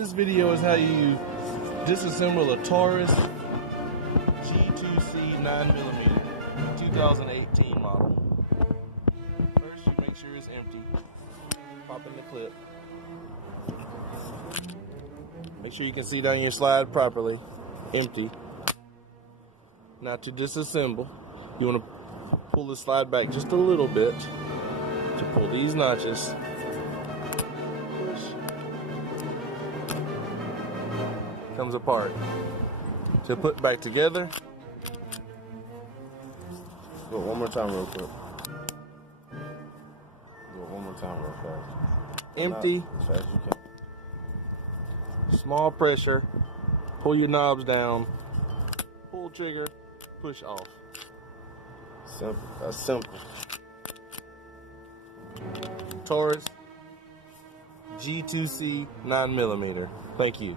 This video is how you disassemble a TAURUS G2C 9mm 2018 model. First, you make sure it's empty. Pop in the clip. Make sure you can see down your slide properly. Empty. Now to disassemble, you want to pull the slide back just a little bit to pull these notches. Push. Comes apart. To put back together. Do it one more time real quick. Do it one more time real fast. Empty. As fast as you can. Small pressure. Pull your knobs down. Pull trigger. Push off. Simple. That's simple. TAURUS G2C 9mm. Thank you.